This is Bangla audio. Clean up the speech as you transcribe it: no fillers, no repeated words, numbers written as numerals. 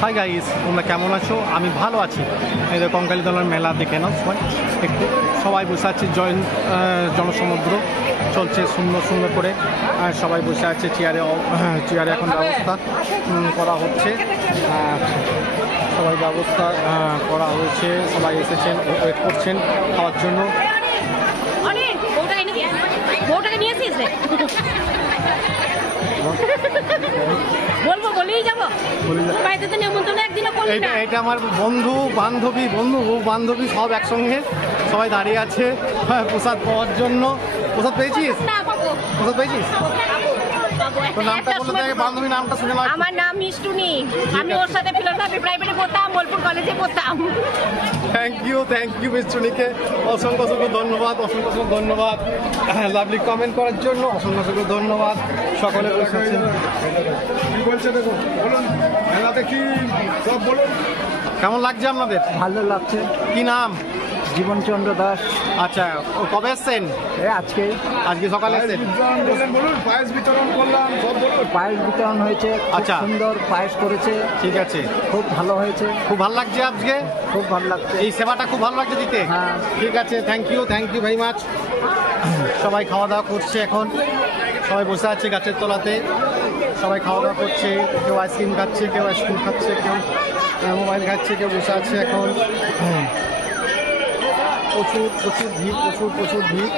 হাই গাইস, তোমরা কেমন আছো? আমি ভালো আছি। এই যে কঙ্কালীতলার মেলা দেখে নাও সবাই, একটু সবাই বসে আছে। জনসমুদ্র চলছে সুন্দর সুন্দর করে, সবাই বসে আছে চেয়ারে এখন ব্যবস্থা করা হচ্ছে। সবাই ব্যবস্থা করা হয়েছে, সবাই এসেছেন, ওয়েট করছেন খাওয়ার জন্য। বলবো বলেই যাবো, এটা আমার বন্ধু বান্ধবী সব একসঙ্গে সবাই দাঁড়িয়ে আছে প্রসাদ পাওয়ার জন্য। প্রসাদ পেয়েছিস? প্রসাদ পেয়েছিস? বান্ধবী নামটা শুনে নাও। আমার নাম মিষ্টুনি, আমি ওর সাথে ফিলোসফি প্রাইভেটে পড়তাম, বোলপুর কলেজে পড়তাম। থ্যাংক ইউ মিষ্টুনিকে অসংখ্য ধন্যবাদ, ধন্যবাদ লাভলি কমেন্ট করার জন্য, অসংখ্য ধন্যবাদ। সকলে কি বলছে দেখুন, বলুন মেলাতে কি সব বলুন। কেমন লাগছে আপনাদের? ভালো লাগছে। কি নাম? জীবনচন্দ্র দাস। আচ্ছা, কবে এসছেন? আজকে সকালে এসছেন। বলুন, পায়েস বিতরণ করলাম, সব বলুন। পায়েস বিতরণ হয়েছে, আচ্ছা, সুন্দর পায়েস করেছে। ঠিক আছে, খুব ভালো হয়েছে, খুব ভালো লাগছে আজকে। খুব ভালো লাগছে, এই সেবাটা খুব ভালো লাগছে দিতে। হ্যাঁ, ঠিক আছে, থ্যাংক ইউ ভেরি মাচ। সবাই খাওয়া দাওয়া করছে এখন, সবাই বসে আছে গাছের তলাতে, সবাই খাওয়া দাওয়া করছে। কেউ আইসক্রিম খাচ্ছে, কেউ আইসক্রিম খাচ্ছে, কেউ মোবাইল খাচ্ছে, কেউ বসে আছে এখন। প্রচুর ভিড়।